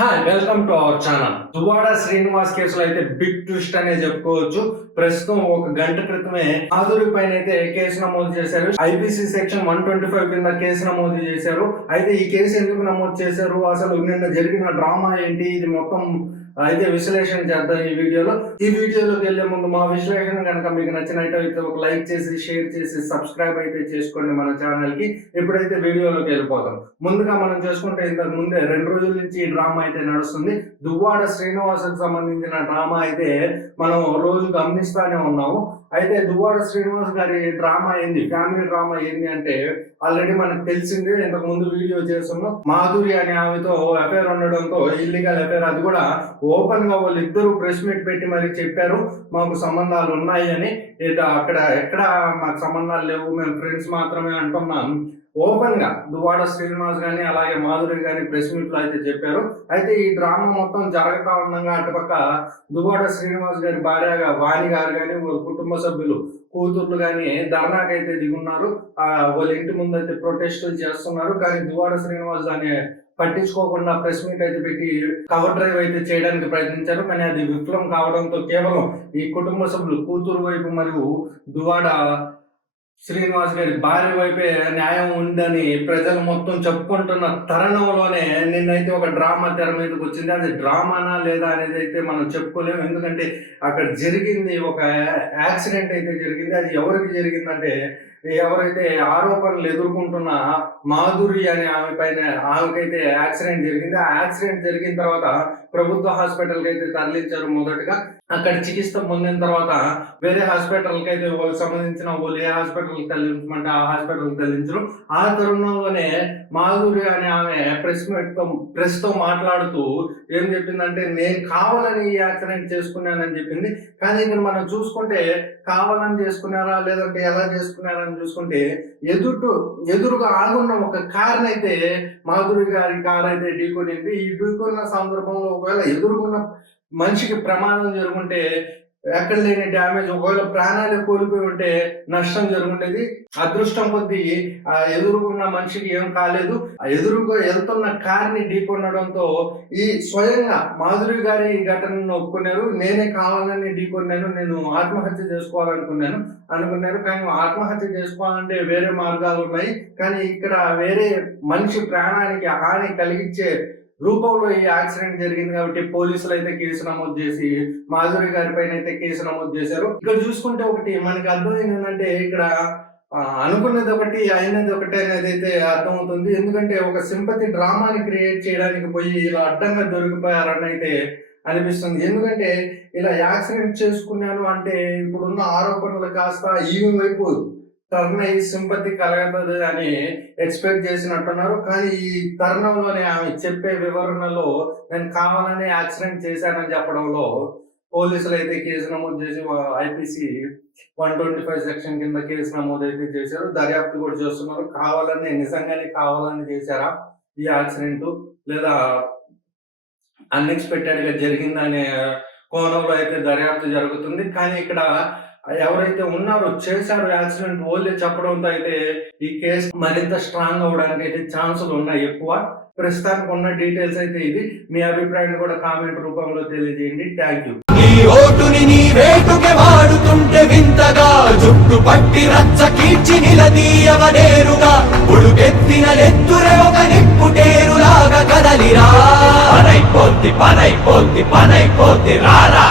Hi welcome to our channel. Duvvada Srinivas కేసులో అయితే big twist అనే చెప్పుకోవచ్చు. ప్రస్తుతం ఒక గంట క్రితమే మాధురి పైన అయితే కేసు నమోదు చేశారు. ఐపీసీ సెక్షన్ 125 కింద కేసు నమోదు చేశారు. అయితే ఈ కేసు ఎందుకు నమోదు చేశారు, అసలు నిన్న జరిగిన డ్రామా ఏంటి, ఇది మొత్తం అయితే విశ్లేషణ చేద్దాం ఈ వీడియోలో. ఈ వీడియోలోకి వెళ్లే ముందు మా విశ్లేషణ కనుక మీకు నచ్చినట్టయితే ఒక లైక్ చేసి, షేర్ చేసి, సబ్స్క్రైబ్ అయితే చేసుకోండి మన ఛానల్ కి. ఇప్పుడైతే వీడియోలోకి వెళ్ళిపోతాం. ముందుగా మనం చేసుకుంటే ఇంతకు ముందే 2 రోజుల నుంచి ఈ డ్రామా అయితే నడుస్తుంది. దువ్వాడ శ్రీనివాస్కి సంబంధించిన డ్రామా అయితే మనం రోజు గమనిస్తానే ఉన్నాము. అయితే దువ్వాడ శ్రీనివాస్ గారి డ్రామా ఏంది, ఫ్యామిలీ డ్రామా ఏంది అంటే ఆల్రెడీ మనకు తెలిసిందే. ఇంతకు ముందు వీడియో చేస్తున్నాం. మాధురి అనే ఆమెతో అఫేర్ ఉండడంతో, ఇల్లీగల్ అఫేర్, అది కూడా ఓపెన్ గా వాళ్ళిద్దరూ ప్రెస్ మీట్ పెట్టి మరి చెప్పారు మాకు సంబంధాలు ఉన్నాయి అని. అక్కడ ఎక్కడ మాకు సంబంధాలు లేవు, మేము ఫ్రెండ్స్ మాత్రమే అంటున్నాం. ఓపెన్ గా దువ్వాడ శ్రీనివాస్ గాని అలాగే మాధురి గాని ప్రెస్ మీట్ లో అయితే చెప్పారు. అయితే ఈ డ్రామా మొత్తం జరగతా ఉండగా అటుపక్క దువ్వాడ శ్రీనివాస్ గారి భార్యగా వాణి గారు గాని, వాళ్ళ కుటుంబ సభ్యులు, కూతుర్లు గాని ధర్నాకైతే దిగున్నారు. వాళ్ళ ఇంటి ముందు అయితే ప్రొటెస్టులు చేస్తున్నారు. కానీ దువ్వాడ శ్రీనివాస్ దాన్ని పట్టించుకోకుండా ప్రెస్ మీట్ అయితే పెట్టి కవర్ డ్రైవ్ అయితే చేయడానికి ప్రయత్నించారు. కానీ అది విఫలం కావడంతో కేవలం ఈ కుటుంబ సభ్యులు, కూతురు వైపు మరియు దువ్వాడ శ్రీనివాస్ గారి భార్య వైపే న్యాయం ఉందని ప్రజలు మొత్తం చెప్పుకుంటున్న తరుణంలోనే నిన్నైతే ఒక డ్రామా తెర మీదకి వచ్చింది. అది డ్రామానా లేదా అనేది అయితే మనం చెప్పుకోలేము. ఎందుకంటే అక్కడ జరిగింది ఒక యాక్సిడెంట్ అయితే జరిగింది. అది ఎవరికి జరిగిందంటే, ఎవరైతే ఆరోపణలు ఎదుర్కొంటున్న మాధురి అనే ఆమె పైన, ఆమెకైతే యాక్సిడెంట్ జరిగింది. ఆ యాక్సిడెంట్ జరిగిన తర్వాత ప్రభుత్వ హాస్పిటల్కి అయితే తరలించారు. మొదటగా అక్కడ చికిత్స పొందిన తర్వాత వేరే హాస్పిటల్కి అయితే వాళ్ళకి సంబంధించిన వాళ్ళు ఏ హాస్పిటల్కి తరలించమంటే ఆ హాస్పిటల్కి తరలించరు. ఆ తరుణంలోనే మాధురి అనే ఆమె ప్రెస్ తో మాట్లాడుతూ ఏం చెప్పిందంటే, నేను కావాలని ఈ యాక్సిడెంట్ చేసుకున్నానని చెప్పింది. కానీ ఇక్కడ మనం చూసుకుంటే కావాలని చేసుకున్నారా లేదంటే ఎలా చేసుకున్నారని చూసుకుంటే, ఎదురుగా ఆగున్న ఒక కార్ అయితే మాధురి గారి కార్ అయితే ఢీకొనింది. ఈ ఢీకొన్న సందర్భంలో ఒకవేళ ఎదుర్కొన్న మనిషికి ప్రమాదం జరుగుంటే ఎక్కడ లేని డ్యామేజ్, ఒకవేళ ప్రాణాలు కోల్పోయి ఉంటే నష్టం జరుగుండేది. అదృష్టం కొద్దీ ఆ ఎదురుకున్న మనిషికి ఏం కాలేదు. ఆ ఎదురుగా వెళ్తున్న కార్ని ఢీకొనడంతో ఈ స్వయంగా మాధురి గారి ఈ ఘటనను ఒప్పుకున్నారు. నేనే కావాలని ఢీకొన్నాను, నేను ఆత్మహత్య అనుకున్నారు. కానీ ఆత్మహత్య చేసుకోవాలంటే వేరే మార్గాలు ఉన్నాయి. కానీ ఇక్కడ వేరే మనిషి ప్రాణానికి హాని కలిగించే రూపంలో ఈ యాక్సిడెంట్ జరిగింది కాబట్టి పోలీసులు అయితే కేసు నమోదు చేసి మాధురి గారి పైన అయితే కేసు నమోదు చేశారు. ఇక్కడ చూసుకుంటే ఒకటి మనకి అర్థమైంది ఏంటంటే, ఇక్కడ అనుకున్నది ఒకటి అయినది ఒకటి అనేది అయితే అర్థమవుతుంది. ఎందుకంటే ఒక సింపతి డ్రామాని క్రియేట్ చేయడానికి పోయి ఇలా అడ్డంగా దొరికిపోయారని అయితే అనిపిస్తుంది. ఎందుకంటే ఇలా యాక్సిడెంట్ చేసుకున్నాను అంటే ఇప్పుడున్న ఆరోపణలు కాస్త ఈమె వైపు టర్న్ అయ్యి సింపతి కలగదు అని ఎక్స్పెక్ట్ చేసినట్టున్నారు. కానీ ఈ తరుణంలోనే ఆమె చెప్పే వివరణలో నేను కావాలని యాక్సిడెంట్ చేశానని చెప్పడంలో పోలీసులు అయితే కేసు నమోదు చేసి ఐపీసీ 125 సెక్షన్ కింద కేసు నమోదు అయితే చేశారు. దర్యాప్తు కూడా చేస్తున్నారు. నిజంగానే కావాలని చేశారా ఈ యాక్సిడెంట్, లేదా అన్ఎక్స్పెక్టెడ్ గా జరిగిందనే కోణంలో అయితే దర్యాప్తు జరుగుతుంది. కానీ ఇక్కడ ఎవరైతే ఉన్నారో చేశారో యాక్సిడెంట్ ఓన్లీ చెప్పడంతో అయితే ఈ కేసు మరింత స్ట్రాంగ్ అవడానికి అయితే ఛాన్సులు ఉన్నాయి ఎక్కువ. ప్రస్తుతానికి ఉన్న డీటెయిల్స్ అయితే ఇది. మీ అభిప్రాయాన్ని కూడా కామెంట్ రూపంలో తెలియజేయండి. Thank you. నీ ఓటుని నీ వేటుకే వాడుతుంటే వింతగా, జుట్టు పట్టి రచ్చ కీర్చి నిలదీయవనేరుగా, ఉడుకెత్తిన నెత్తురే ఒక నిప్పుటేరులాగా కదలిరా. పనైపోద్ది రారా.